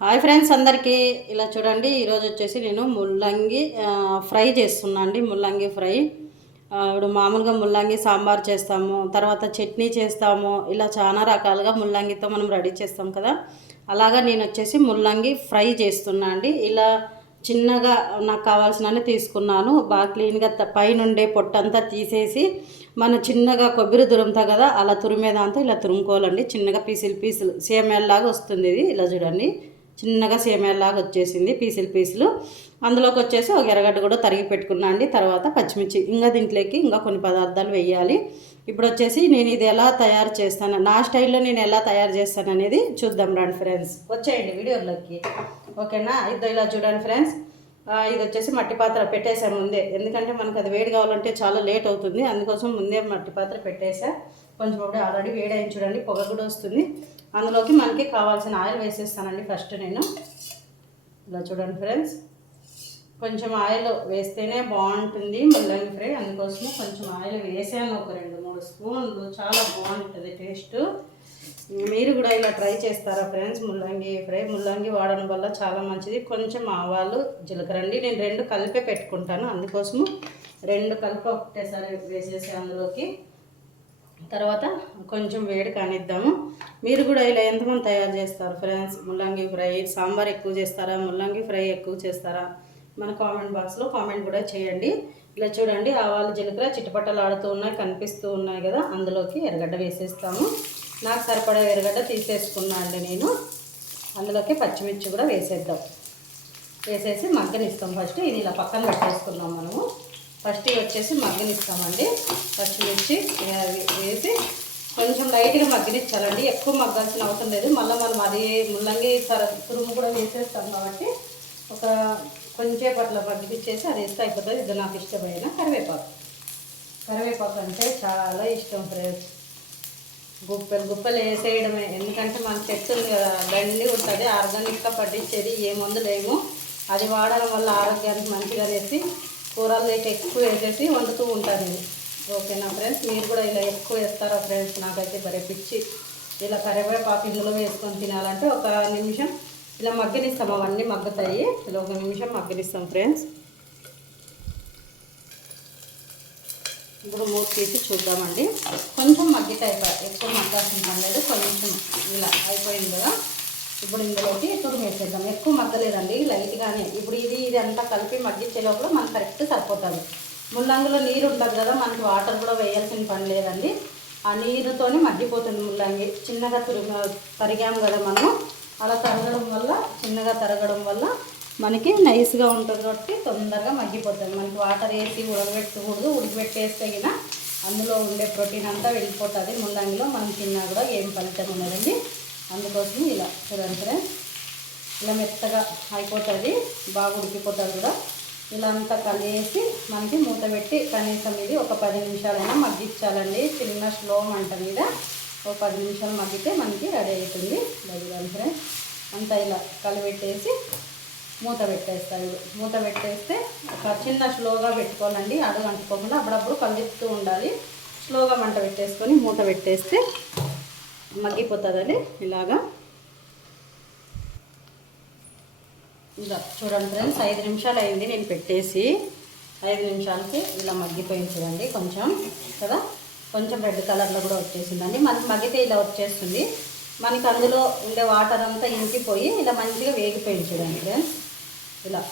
Hi friends అందరికీ. ఇలా చూడండి ఈరోజు వచ్చేసి నేను ముల్లంగి ఫ్రై చేస్తున్నా అండి ముల్లంగి ఫ్రై. ఇప్పుడు మామూలుగా ముల్లంగి సాంబార్ చేస్తాము తర్వాత చట్నీ చేస్తాము ఇలా చాలా రకాలుగా ముల్లంగితో మనం రెడీ చేస్తాం కదా. అలాగా నేను వచ్చేసి ముల్లంగి ఫ్రై చేస్తున్నా అండి. ఇలా చిన్నగా నాకు కావాల్సినవి తీసుకున్నాను. బాగా క్లీన్గా త- పైనుండే పొట్టంతా తీసేసి మనం చిన్నగా కొబ్బరి తురుముతా కదా అలా తురిమేదాంతో ఇలా తురుముకోవాలండి. చిన్నగా పీసులు పీసులు సేమ్ ఎల్లాగా వస్తుంది ఇది. ఇలా చూడండి. చిన్నగా సేమియాలాగా వచ్చేసింది పీసులు పీసులు. అందులోకి వచ్చేసి ఒక ఎర్రగడ్డ కూడా తరిగి పెట్టుకున్నా అండి. తర్వాత పచ్చిమిర్చి ఇంకా దీంట్లోకి ఇంకా కొన్ని పదార్థాలు వేయాలి. ఇప్పుడు వచ్చేసి నేను ఇది ఎలా తయారు చేస్తాను నా స్టైల్లో నేను ఎలా తయారు చేస్తాను అనేది చూద్దాం రండి ఫ్రెండ్స్. వచ్చేయండి వీడియోలోకి. ఓకేనా? ఇద్దరు ఇలా చూడండి ఫ్రెండ్స్. ఇది వచ్చేసి మట్టి పాత్ర పెట్టేసాను ముందే. ఎందుకంటే మనకు అది వేడి కావాలంటే చాలా లేట్ అవుతుంది. అందుకోసం ముందే మట్టి పాత్ర పెట్టేసా. కొంచెం అప్పుడే ఆల్రెడీ వేడి చూడండి పొగ కూడా వస్తుంది. అందులోకి మనకి కావాల్సిన ఆయిల్ వేసేస్తానండి ఫస్ట్ నేను. ఇలా చూడండి ఫ్రెండ్స్. కొంచెం ఆయిల్ వేస్తేనే బాగుంటుంది ముల్లంగి ఫ్రై. అందుకోసం కొంచెం ఆయిల్ వేసాను. ఒక రెండు మూడు స్పూన్లు. చాలా బాగుంటుంది టేస్ట్. మీరు కూడా ఇలా ట్రై చేస్తారా ఫ్రెండ్స్? ముల్లంగి ఫ్రై ముల్లంగి వాడడం వల్ల చాలా మంచిది. కొంచెం ఆవాలు జీలకర్ర అండి. నేను రెండు కలిపే పెట్టుకుంటాను. అందుకోసము రెండు కలిపి ఒకటేసారి వేసేసి అందులోకి తర్వాత కొంచెం వేడి కానిద్దాము. మీరు కూడా ఇలా ఎంతమంది తయారు చేస్తారు ఫ్రెండ్స్? ముల్లంగి ఫ్రై సాంబార్ ఎక్కువ చేస్తారా? ముల్లంగి ఫ్రై ఎక్కువ చేస్తారా? మన కామెంట్ బాక్స్లో కామెంట్ కూడా చేయండి. ఇలా చూడండి ఆవాలు జీలకర్ర చిటపట్టలు ఆడుతూ ఉన్నాయి కనిపిస్తూ ఉన్నాయి కదా. అందులోకి ఎర్రగడ్డ వేసేస్తాము. నాకు సరిపడా ఎర్రగడ్డ తీసేసుకున్నా అండి నేను. అందులోకి పచ్చిమిర్చి కూడా వేసేద్దాం. వేసేసి మగ్గనిస్తాం ఫస్ట్. ఇది ఇలా పక్కన పెట్టేసుకున్నాం మనము. ఫస్ట్ ఇవి వచ్చేసి మగ్గనిస్తామండి పచ్చిమిర్చి వేసి కొంచెం లైట్గా మగ్గనిచ్చాలండి. ఎక్కువ మగ్గాల్సిన అవసరం లేదు. మళ్ళీ మనం అది ముల్లంగి సర తురుము కూడా వేసేస్తాం కాబట్టి ఒక కొంచెం అట్లా మగ్గిచ్చేసి అది వేస్తే అయిపోతుంది. ఇది నాకు ఇష్టమైన కరివేపాకు. కరివేపాకు అంటే చాలా ఇష్టం ఫ్రెండ్స్. గుప్పలు గుప్పలు వేసేయడమే. ఎందుకంటే మన చెట్టు కదా దండి ఉంటుంది ఆర్గానిక్గా పట్టించేది ఏ మందు లేము అది వాడడం వల్ల ఆరోగ్యానికి మంచిగా వేసి కూరలు ఎక్కువ వేసేసి వండుతూ ఉంటాను ఓకేనా ఫ్రెండ్స్? మీరు కూడా ఇలా ఎక్కువ వేస్తారా ఫ్రెండ్స్? నాకైతే బరే పిచ్చి. ఇలా కరివేపాకు ఇందులో వేసుకొని తినాలంటే ఒక నిమిషం. ఇలా మగ్గనిస్తాం అవన్నీ మగ్గుతాయి. ఇలా ఒక నిమిషం మగ్గనిస్తాం ఫ్రెండ్స్. ఇప్పుడు మూత తీసి చూద్దామండి. కొంచెం మగ్గితే అయిపోయి ఎక్కువ మగ్గాల్సిన పని లేదు కొంచెం ఇలా అయిపోయింది కదా. ఇప్పుడు ఇందులోకి తురుము వేసేద్దాం. ఎక్కువ మగ్గలేదండి లైట్గానే. ఇప్పుడు ఇది ఇది అంతా కలిపి మగ్గించే లోపల మనకు కరెక్ట్ సరిపోతుంది. ముల్లంగిలో నీరు ఉంటుంది కదా మనకి వాటర్ కూడా వేయాల్సిన పని లేదండి. ఆ నీరుతోనే మగ్గిపోతుంది ముల్లంగి. చిన్నగా తురుము తరిగాము కదా మనము. అలా తరగడం వల్ల చిన్నగా తరగడం వల్ల మనకి నైస్గా ఉంటుంది కాబట్టి తొందరగా మగ్గిపోతుంది. మనకి వాటర్ వేసి ఉడకబెట్టకూడదు. ఉడకబెట్టేస్తే గిన అందులో ఉండే ప్రోటీన్ అంతా వెళ్ళిపోతుంది. ముల్లంగిలో మనం తిన్నా కూడా ఏం ఫలితం ఉండదండి. అందుకోసం ఇలా చూడండి ఫ్రెండ్స్ ఇలా మెత్తగా అయిపోతుంది. బాగా ఉడికిపోతుంది కూడా. ఇలా అంతా కలిసి మనకి మూత పెట్టి కనీసం ఇది ఒక పది నిమిషాలైనా మగ్గించాలండి. చిన్న స్లో మంట మీద ఒక పది నిమిషాలు మగ్గితే మనకి రెడీ అవుతుంది. చూడండి ఫ్రెండ్స్ అంతా ఇలా కలిపెట్టేసి మూత పెట్టేస్తాడు మూత పెట్టేస్తే ఒక చిన్న స్లోగా పెట్టుకోవాలండి. అడుగు అంటుకోకుండా అప్పుడప్పుడు కలుపుతూ ఉండాలి. స్లోగా మంట పెట్టేసుకొని మూత పెట్టేస్తే మగ్గిపోతుందండి. ఇలాగా. ఇలా చూడండి ఫ్రెండ్స్ ఐదు నిమిషాలు అయింది నేను పెట్టేసి ఐదు నిమిషాలకి ఇలా మగ్గిపోయింది చూడండి కొంచెం కదా? కొంచెం రెడ్ కలర్లో కూడా వచ్చేసిందండి. మనకి మగ్గితే ఇలా వచ్చేస్తుంది. మనకి అందులో ఉండే వాటర్ అంతా ఇంకిపోయి ఇలా మంచిగా వేగిపోయింది చూడండి ఫ్రెండ్స్. ఇలా.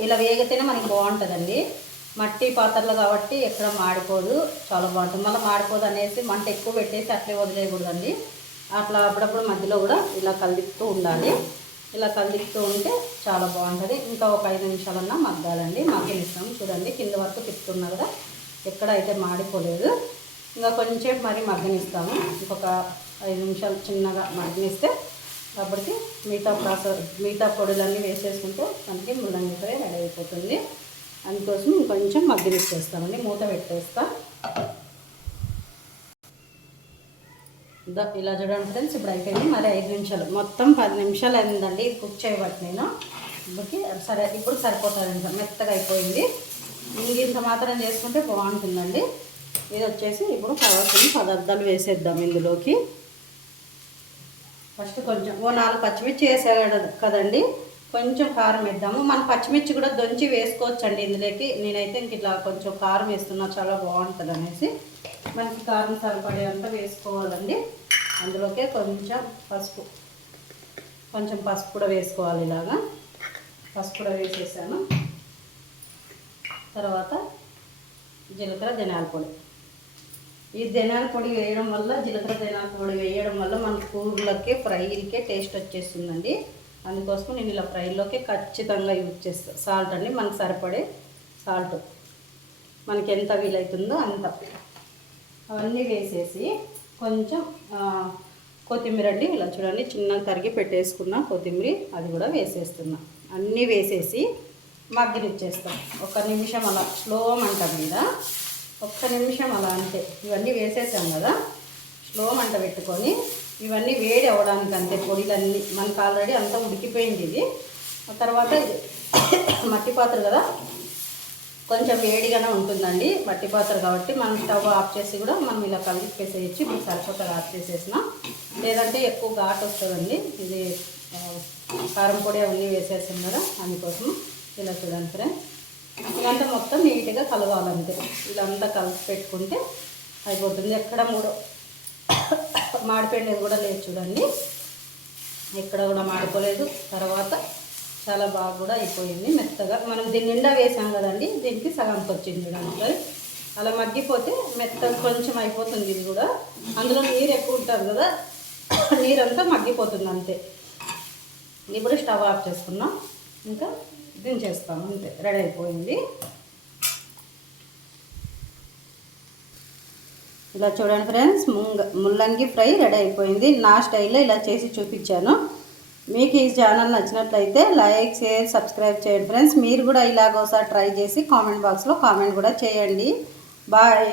ఇలా వేగితేనే మనకి బాగుంటుందండి. మట్టి పాత్రలు కాబట్టి ఎక్కడ మాడిపోదు చాలా బాగుంటుంది. మళ్ళీ మాడిపోదు అనేసి మంట ఎక్కువ పెట్టేసి అట్లే వదిలేయకూడదండి. అట్లా అప్పుడప్పుడు మధ్యలో కూడా ఇలా కలిదిస్తూ ఉండాలి. ఇలా కలిదిస్తూ ఉంటే చాలా బాగుంటుంది. ఇంకా ఒక ఐదు నిమిషాలన్నా మగ్గాలండి. మగ్గనిస్తాం చూడండి. కింద వరకు తిప్పుతున్నా కదా ఎక్కడ అయితే మాడిపోలేదు. ఇంకా కొంచెం మరి మగ్గనిస్తాము. ఇంకొక ఐదు నిమిషాలు చిన్నగా మగ్గనిస్తే కాబట్టి మిగతా ప్రాసెస్ మిగతా పొడులన్నీ వేసేసుకుంటే మనకి ముల్లంగి ఫ్రై రెడీ అయిపోతుంది. అందుకోసం ఇంకొంచెం మగ్గనిచ్చేస్తామండి మూత పెట్టేస్తా. ఇలా చూడండి ఫ్రెండ్స్ ఇప్పుడు అయిపోయింది. మరి ఐదు నిమిషాలు. మొత్తం పది నిమిషాలు అయిందండి. ఇది కుక్ చేయబట్టి నేను ఇప్పటికి సరే ఇప్పుడు సరిపోతుంది మెత్తగా అయిపోయింది. ఇంక ఇంత మాత్రం చేసుకుంటే బాగుంటుందండి. ఇది వచ్చేసి ఇప్పుడు కావాల్సిన పదార్థాలు వేసేద్దాం ఇందులోకి. ఫస్ట్ కొంచెం ఓ నాలుగు పచ్చిమిర్చి వేసాడు కదా- కదండి. కొంచెం కారం వేద్దాము. మన పచ్చిమిర్చి కూడా దొంచి వేసుకోవచ్చండి ఇందులోకి. నేనైతే ఇంక ఇట్లా కొంచెం కారం వేస్తున్నా చాలా బాగుంటుంది అనేసి. మనకి కారం సరిపడేంత వేసుకోవాలండి. అందులోకే కొంచెం పసుపు. కొంచెం పసుపు కూడా వేసుకోవాలి ఇలాగా. పసుపు కూడా వేసేసాను. తర్వాత జీలకర్ర ధనియాల పొడి. ఈ ధనాల పొడి వేయడం వల్ల జీలకర్ర ధనాల పొడి వేయడం వల్ల మన కూరలకే ఫ్రైలకే టేస్ట్ వచ్చేస్తుందండి అందుకోసం నేను ఇలా ఫ్రైలోకి ఖచ్చితంగా యూజ్ చేస్తాను సాల్ట్ అండి మనకు సరిపడే సాల్ట్. మనకి ఎంత వీలవుతుందో అంత. అవన్నీ వేసేసి కొంచెం కొత్తిమీర అండి ఇలా చూడండి చిన్నగా తరిగి పెట్టేసుకున్న కొత్తిమీర అది కూడా వేసేస్తున్నా. అన్నీ వేసేసి మగ్గనిచ్చేస్తాం. ఒక నిమిషం అలా స్లో మంట మీద. ఒక్క నిమిషం అలా అంతే. ఇవన్నీ వేసేసాం కదా. స్లో మంట పెట్టుకొని ఇవన్నీ వేడి అవ్వడానికి అంతే పొడిలన్నీ. మనకు ఆల్రెడీ అంతా ఉడికిపోయింది ఇది. తర్వాత మట్టి పాత్ర కదా. కొంచెం వేడిగానే ఉంటుందండి మట్టి పాత్ర కాబట్టి మనం స్టవ్ ఆఫ్ చేసి కూడా మనం ఇలా కలిపేసేయచ్చు. ఇప్పుడు సరిపోతుంది ఆఫ్ చేసేసిన. లేదంటే ఎక్కువ ఘాట్ వస్తుందండి. ఇది కారం పొడి అవన్నీ వేసేసాం కదా అందుకోసం ఇలా చూడండి ఫ్రెండ్స్. ఇదంతా మొత్తం నీట్గా కలవాలంతే. ఇదంతా కలిసి పెట్టుకుంటే అయిపోతుంది. ఎక్కడ మూడో మాడిపోయినది కూడా లేదు చూడండి. ఎక్కడ కూడా మాడిపోలేదు. తర్వాత చాలా బాగా కూడా అయిపోయింది మెత్తగా. మనం దీని నిండా వేసాం కదండి దీనికి సగానికి వచ్చింది చూడండి అలా మగ్గిపోతే మెత్తగా కొంచెం అయిపోతుంది ఇది కూడా. అందులో నీరు ఎక్కువ ఉంటుంది కదా నీరంతా మగ్గిపోతుంది అంతే. ఇప్పుడు స్టవ్ ఆఫ్ చేసుకున్నాం ఇంకా దించేస్తాము అంతే. రెడీ అయిపోయింది. ఇలా చూడండి ఫ్రెండ్స్ ముంగ ముల్లంగి ఫ్రై రెడీ అయిపోయింది. నా స్టైల్లో ఇలా చేసి చూపించాను. మీకు ఈ ఛానల్ నచ్చినట్లయితే లైక్ షేర్ సబ్స్క్రైబ్ చేయండి ఫ్రెండ్స్. మీరు కూడా ఇలాగ ఒకసారి ట్రై చేసి కామెంట్ బాక్స్లో కామెంట్ కూడా చేయండి. బాయ్.